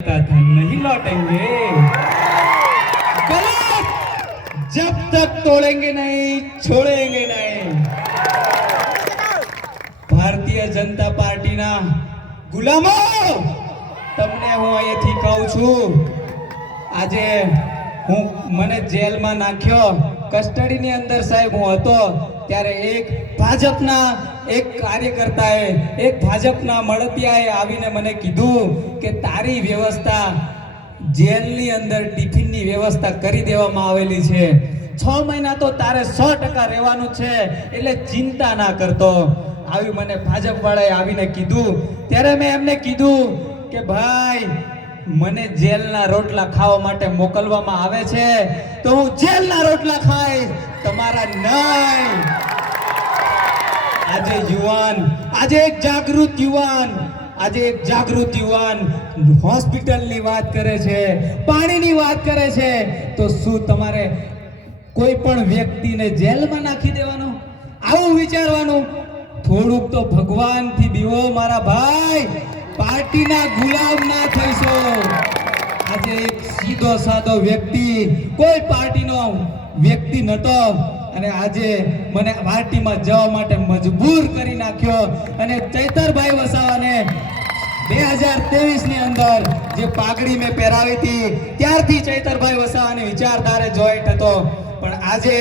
था नहीं लौटेंगे। गलत, जब तक तोड़ेंगे नहीं छोड़ेंगे नहीं। ભારતીય જનતા પાર્ટીના ગુલામો, તમને હું અહીંથી કહું છું, આજે મને જેલમાં નાખ્યો, કસ્ટડીની અંદર સાહેબ હું હતો ત્યારે એક કાર્યકર્તાએ, એક ભાજપના મળતિયાએ આવીને મને કીધું કે તારી વ્યવસ્થા જેલની અંદર ટિફિનની વ્યવસ્થા કરી દેવામાં આવેલી છે, 6 મહિના તો તારે 100% રહેવાનું છે, એટલે ચિંતા ના કરતો. આવી મને ભાજપ વાળાએ આવીને કીધું ત્યારે મેં એમને કીધું કે ભાઈ મને જેલના રોટલા ખાવા માટે મોકલવામાં આવે છે તો હું જેલના રોટલા ખાઈશ, તમારા નહીં. આજે એક જાગૃત યુવાન હોસ્પિટલની વાત કરે છે, પાણીની વાત કરે છે, તો શું તમારે કોઈ પણ વ્યક્તિને જેલમાં નાખી દેવાનો? આવું વિચારવાનું? થોડુંક તો ભગવાનથી બીવો મારા ભાઈ, પાર્ટીના ગુલામ ના થઈશો. આજે એક સીધો સાદો વ્યક્તિ, કોઈ પાર્ટીનો વ્યક્તિ નતો, અને આજે મને પાર્ટીમાં જવા માટે મજબૂર કરી નાખ્યો. અને ચૈતરભાઈ વસાવાને 2023 ની અંદર જે પાઘડી મેં પહેરાવી હતી ત્યારથી ચૈતરભાઈ વસાવાની વિચારધારે જોઈન્ટ હતો, પણ આજે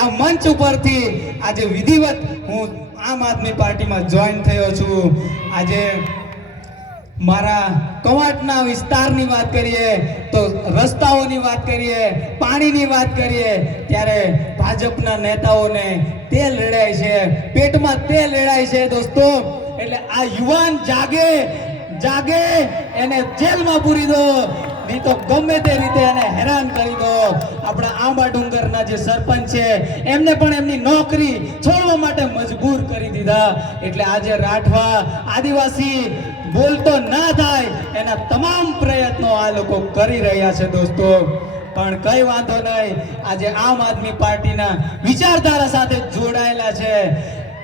આ મંચ ઉપરથી આજે વિધિવત હું આમ આદમી પાર્ટીમાં જોઈન થયો છું. આજે મારા કવાંટના વિસ્તારની વાત કરીએ તો રસ્તાઓની વાત કરીએ, પાણીની વાત કરીએ, ત્યારે ભાજપના નેતાઓને તેલ રેડાય છે, પેટમાં તેલ રેડાય છે દોસ્તો. એટલે આ યુવાન જાગે એને જેલમાં પૂરી દો, નહીં તો ગમે તે રીતે એને હેરાન કરી દો. આપણા આંબા ડુંગરના જે સરપંચ છે એમને પણ એમની નોકરી છોડવા માટે મજબૂર કરી દીધા. એટલે આજે રાઠવા આદિવાસી બોલતો ના થાય એના તમામ પ્રયત્નો આ લોકો કરી રહ્યા છે દોસ્તો. પણ કઈ વાંધો નહીં, આજે આમ આદમી પાર્ટીના વિચારધારા સાથે જોડાયેલા છે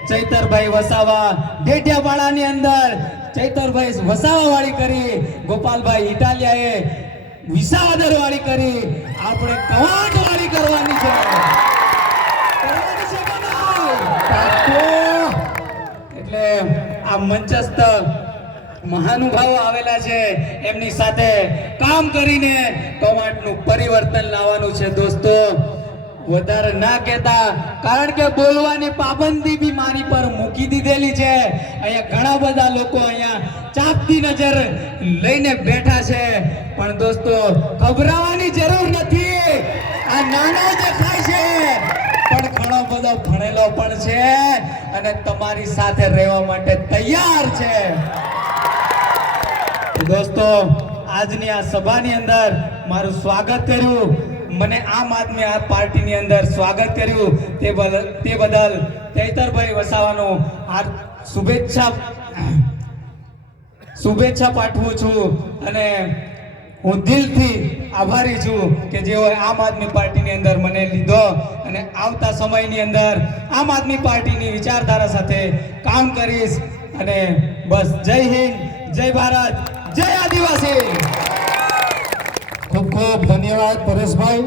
ચૈતરભાઈ વસાવા. ડેડિયાપાડાની અંદર ચૈતરભાઈ વસાવા વાળી કરી, ગોપાલભાઈ ઇટાલિયાએ વિસાવદર વાળી કરી, આપણે કવાંટ વાળી કરવાની છે. એટલે આ મંચસ્થ મહાનુભાવો આવેલા છે, એમની સાથે કામ કરીને કવાંટનું પરિવર્તન લાવવાનું છે દોસ્તો. વધારે ના કહેતા, કારણ કે બોલવાની પાબંદી બી મારી પર મૂકી દીધેલી છે. અહીંયા ઘણા બધા લોકો અહીંયા ચાપતી નજર લઈને બેઠા છે, પણ દોસ્તો ગભરાવાની જરૂર નથી. આ નાનો દેખાય છે પણ ઘણો બધો ભણેલો પણ છે અને તમારી સાથે રહેવા માટે તૈયાર છે. દોસ્તો આજની આ સભાની અંદર મારું સ્વાગત કર્યું, મને આમ આદમી પાર્ટીની અંદર સ્વાગત કર્યું તે બદલ ચૈતરભાઈ વસાવાનો શુભેચ્છા પાઠવું છું. અને હું દિલથી આભારી છું કે જેઓ આમ આદમી પાર્ટીની અંદર મને લીધો અને આવતા સમયની અંદર આમ આદમી પાર્ટીની વિચારધારા સાથે કામ કરીશ. અને બસ જય હિન્દ, જય ભારત, જય આદિવાસી. ખૂબ ખૂબ ધન્યવાદ પરેશભાઈ.